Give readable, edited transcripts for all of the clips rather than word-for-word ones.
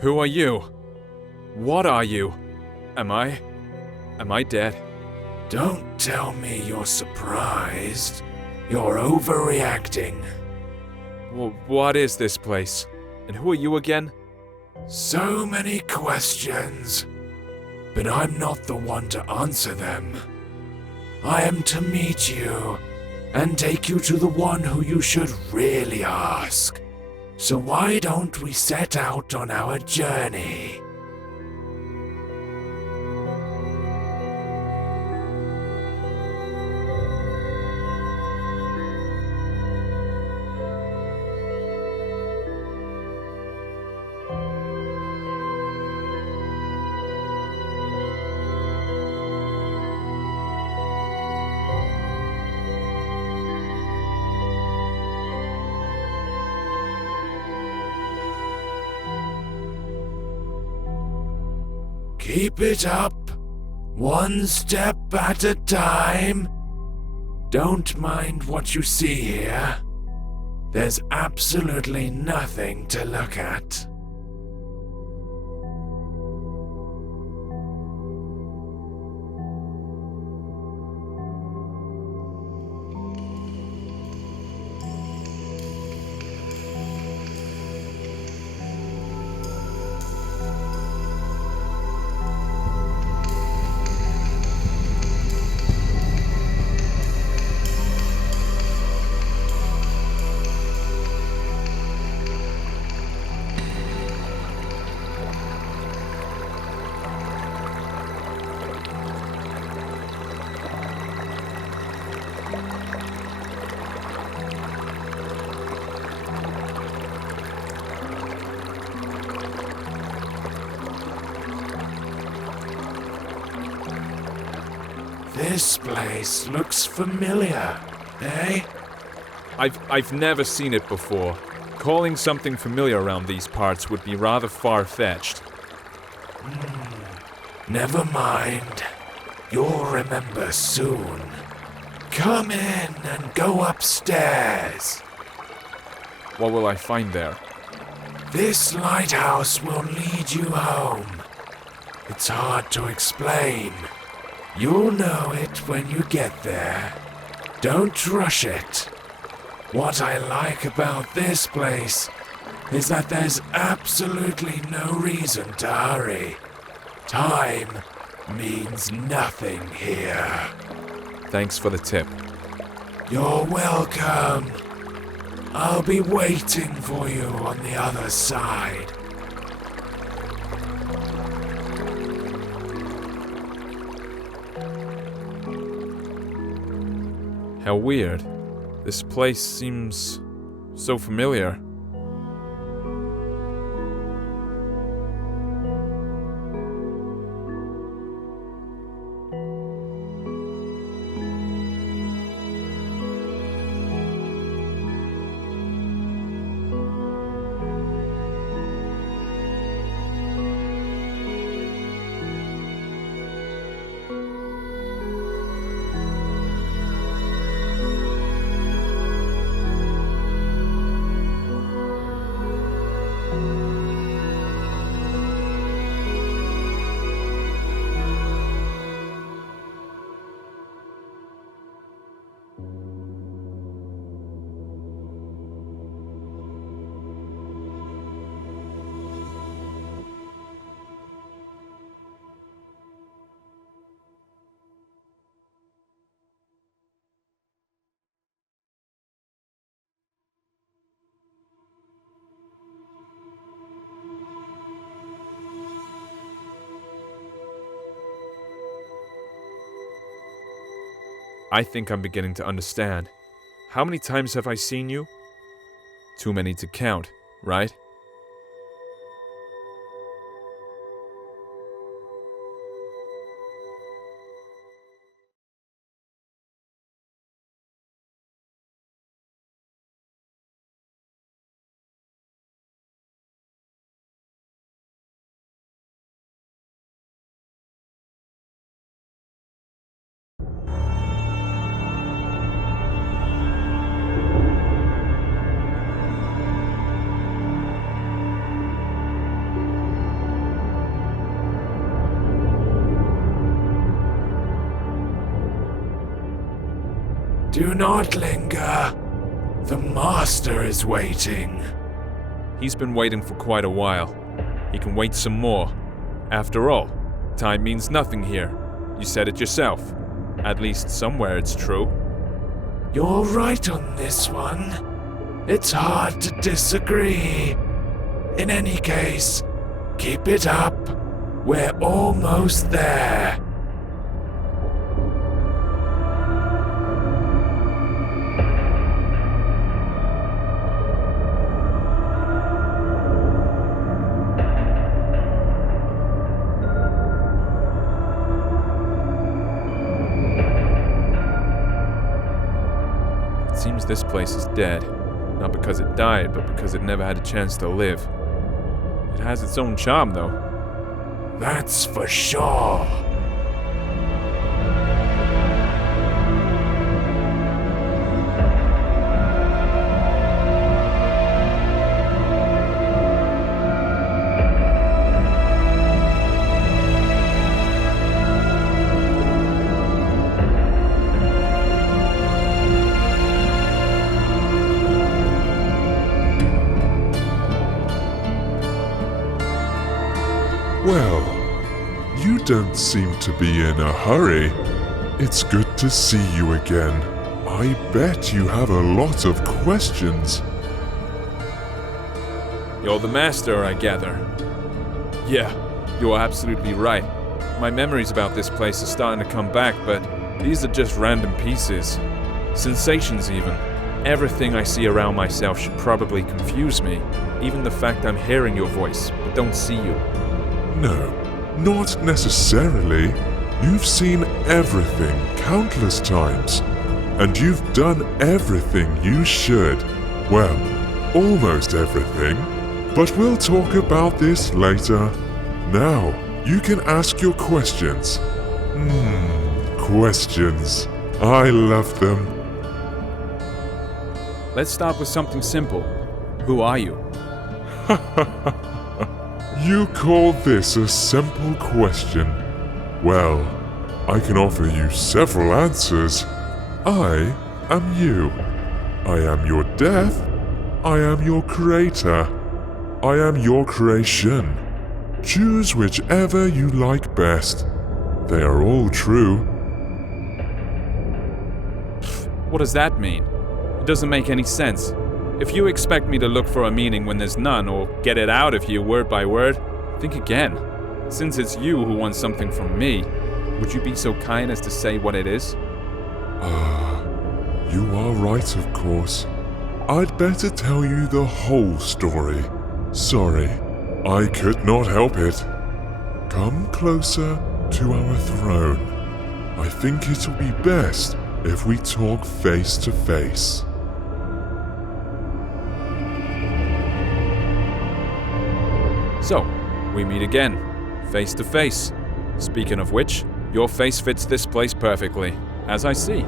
Who are you? What are you? Am I dead? Don't tell me you're surprised. You're overreacting. What is this place? And who are you again? So many questions, but I'm not the one to answer them. I am to meet you and take you to the one who you should really ask. So why don't we set out on our journey? Keep it up, one step at a time. Don't mind what you see here. There's absolutely nothing to look at. This place looks familiar, eh? I've never seen it before. Calling something familiar around these parts would be rather far-fetched. Never mind. You'll remember soon. Come in and go upstairs. What will I find there? This lighthouse will lead you home. It's hard to explain. You'll know it when you get there. Don't rush it. What I like about this place is that there's absolutely no reason to hurry. Time means nothing here. Thanks for the tip. You're welcome. I'll be waiting for you on the other side. How weird. This place seems so familiar. I think I'm beginning to understand. How many times have I seen you? Too many to count, right? Do not linger. The master is waiting. He's been waiting for quite a while. He can wait some more. After all, time means nothing here. You said it yourself. At least somewhere it's true. You're right on this one. It's hard to disagree. In any case, keep it up. We're almost there. It seems this place is dead. Not because it died, but because it never had a chance to live. It has its own charm, though. That's for sure. Well, you don't seem to be in a hurry. It's good to see you again. I bet you have a lot of questions. You're the master, I gather. Yeah, you're absolutely right. My memories about this place are starting to come back, but these are just random pieces. Sensations, even. Everything I see around myself should probably confuse me. Even the fact I'm hearing your voice, but don't see you. No, not necessarily. You've seen everything countless times, and you've done everything you should. Well, almost everything. But we'll talk about this later. Now, you can ask your questions. Questions. I love them. Let's start with something simple. Who are you? You call this a simple question? Well, I can offer you several answers. I am you. I am your death. I am your creator. I am your creation. Choose whichever you like best. They are all true. What does that mean? It doesn't make any sense. If you expect me to look for a meaning when there's none, or get it out of you word by word, think again. Since it's you who wants something from me, would you be so kind as to say what it is? You are right, of course. I'd better tell you the whole story. Sorry, I could not help it. Come closer to our throne. I think it'll be best if we talk face to face. So, we meet again, face to face. Speaking of which, your face fits this place perfectly, as I see.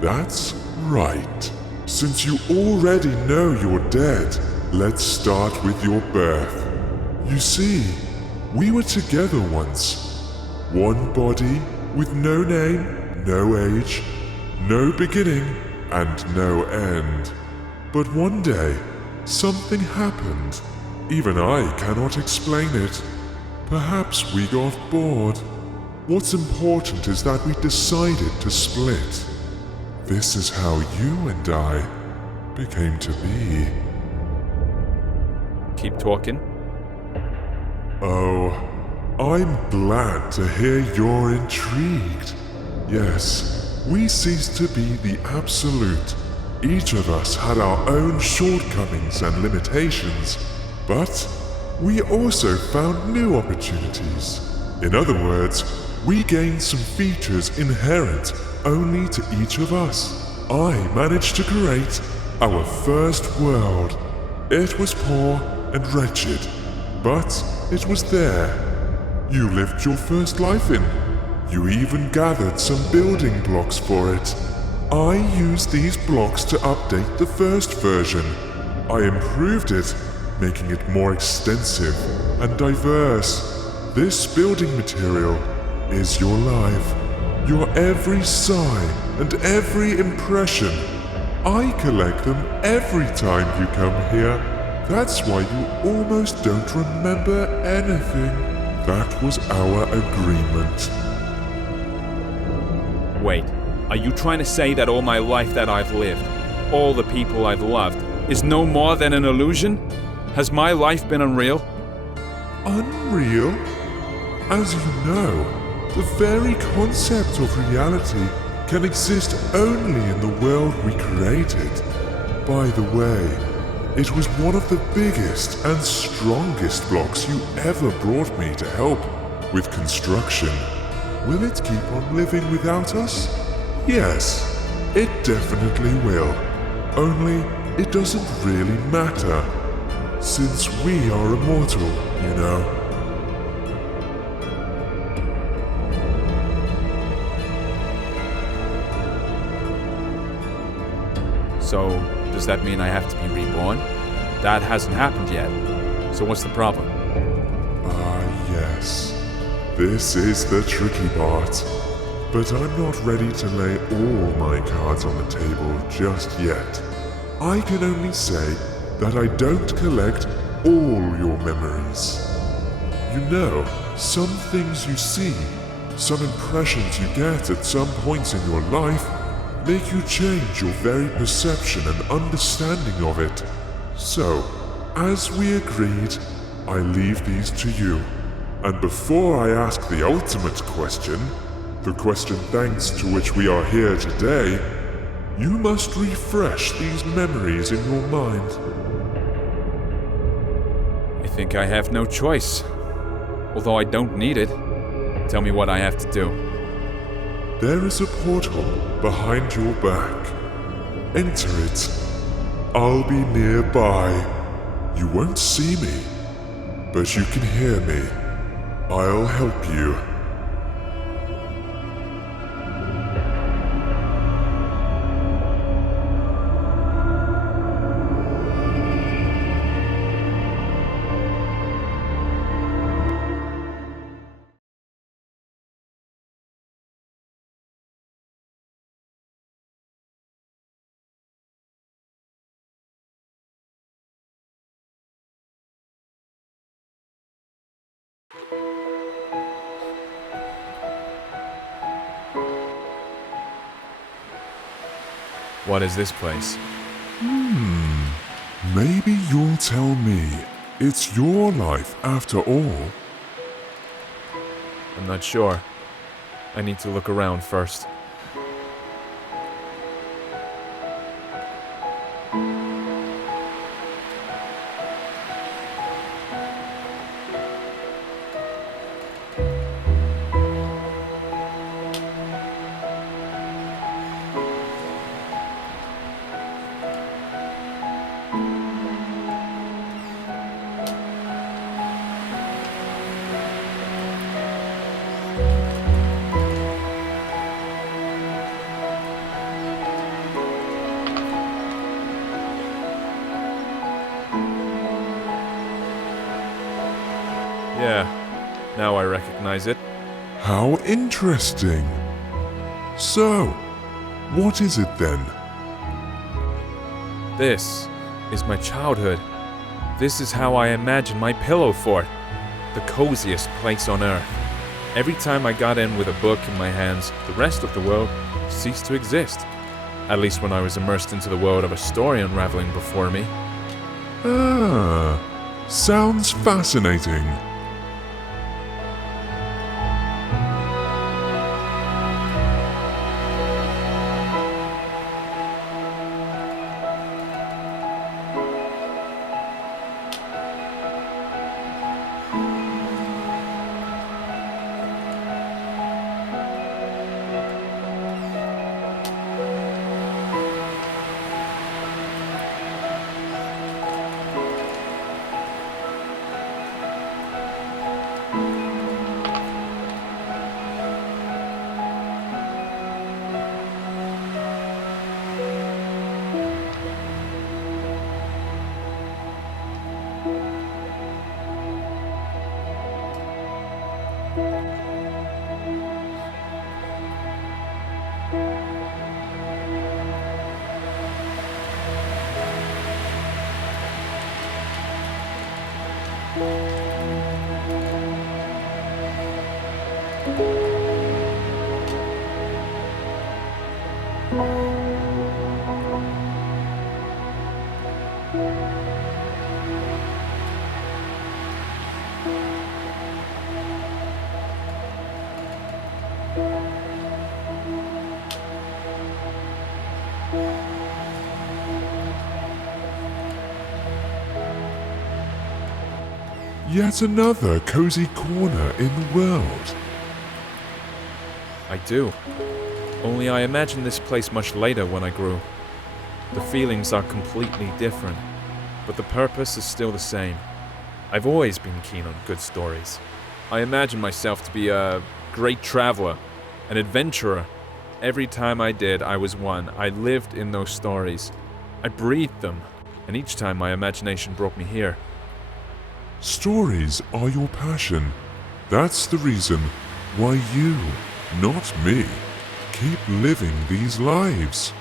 That's right. Since you already know you're dead, let's start with your birth. You see, we were together once. One body with no name, no age, no beginning, and no end. But one day, something happened. Even I cannot explain it. Perhaps we got bored. What's important is that we decided to split. This is how you and I became to be. Keep talking. Oh, I'm glad to hear you're intrigued. Yes, we ceased to be the absolute. Each of us had our own shortcomings and limitations. But we also found new opportunities. In other words, we gained some features inherent only to each of us. I managed to create our first world. It was poor and wretched, but it was there. You lived your first life in. You even gathered some building blocks for it. I used these blocks to update the first version. I improved it, making it more extensive and diverse. This building material is your life. Your every sigh and every impression. I collect them every time you come here. That's why you almost don't remember anything. That was our agreement. Wait, are you trying to say that all my life that I've lived, all the people I've loved, is no more than an illusion? Has my life been unreal? Unreal? As you know, the very concept of reality can exist only in the world we created. By the way, it was one of the biggest and strongest blocks you ever brought me to help with construction. Will it keep on living without us? Yes, it definitely will. Only it doesn't really matter, since we are immortal, you know. So, does that mean I have to be reborn? That hasn't happened yet. So what's the problem? Yes. This is the tricky part. But I'm not ready to lay all my cards on the table just yet. I can only say that I don't collect all your memories. You know, some things you see, some impressions you get at some points in your life, make you change your very perception and understanding of it. So, as we agreed, I leave these to you. And before I ask the ultimate question, the question thanks to which we are here today, you must refresh these memories in your mind. I think I have no choice. Although I don't need it. Tell me what I have to do. There is a portal behind your back. Enter it. I'll be nearby. You won't see me, but you can hear me. I'll help you. What is this place? Maybe you'll tell me. It's your life after all. I'm not sure. I need to look around first. Yeah, now I recognize it. How interesting. So, what is it then? This is my childhood. This is how I imagine my pillow fort, the coziest place on earth. Every time I got in with a book in my hands, the rest of the world ceased to exist. At least when I was immersed into the world of a story unraveling before me. Ah, sounds fascinating. Yet another cozy corner in the world. I do. Only I imagined this place much later when I grew. The feelings are completely different, but the purpose is still the same. I've always been keen on good stories. I imagine myself to be a great traveler, an adventurer. Every time I did, I was one. I lived in those stories. I breathed them, and each time my imagination brought me here. Stories are your passion. That's the reason why you, not me, keep living these lives.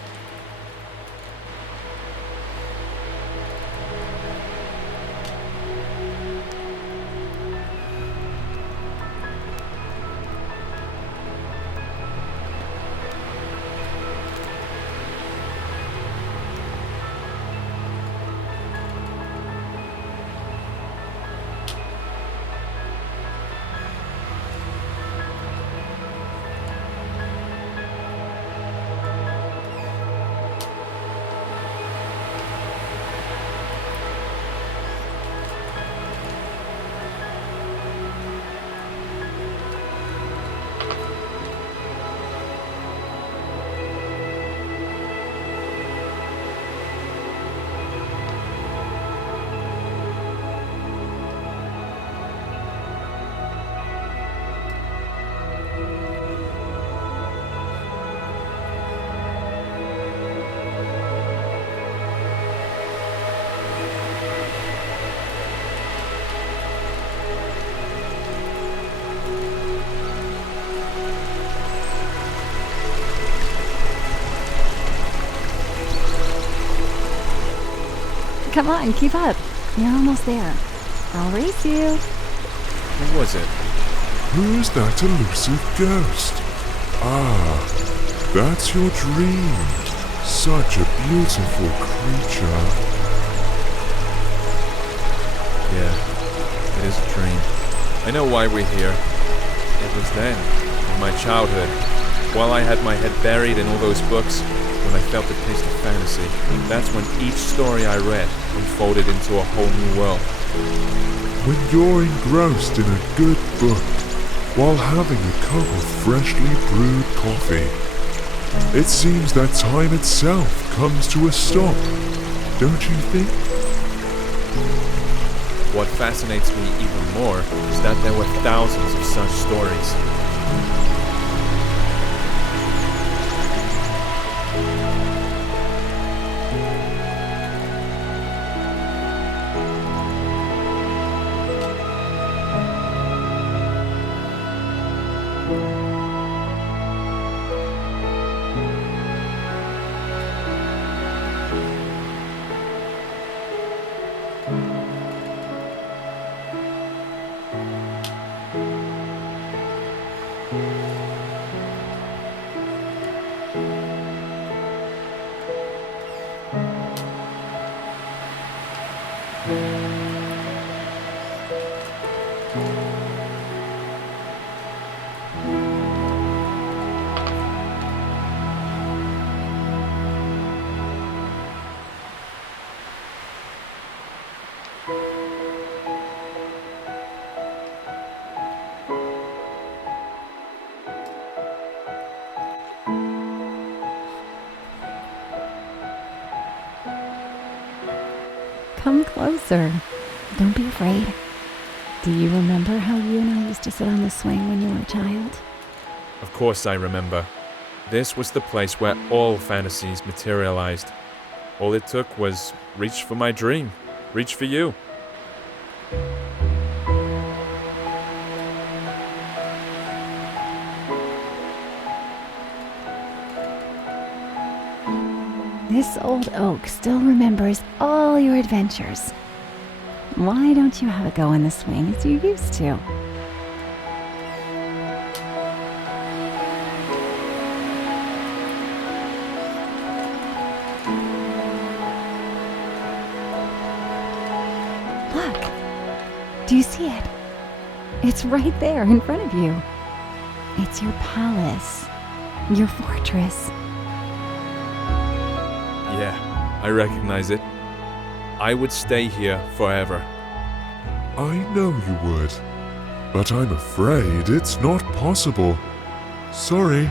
Come on, keep up. You're almost there. I'll race you. Who was it? Who's that elusive ghost? Ah, that's your dream. Such a beautiful creature. Yeah, it is a dream. I know why we're here. It was then, in my childhood, while I had my head buried in all those books, when I felt the taste of fantasy. That's when each story I read unfolded into a whole new world. When you're engrossed in a good book, while having a cup of freshly brewed coffee, it seems that time itself comes to a stop, don't you think? What fascinates me even more is that there were thousands of such stories. Come closer. Don't be afraid. Do you remember how you and I used to sit on the swing when you were a child? Of course I remember. This was the place where all fantasies materialized. All it took was reach for my dream, reach for you. This old oak still remembers all your adventures. Why don't you have a go on the swing as you used to? Do you see it? It's right there in front of you. It's your palace, your fortress. Yeah, I recognize it. I would stay here forever. I know you would, but I'm afraid it's not possible. Sorry.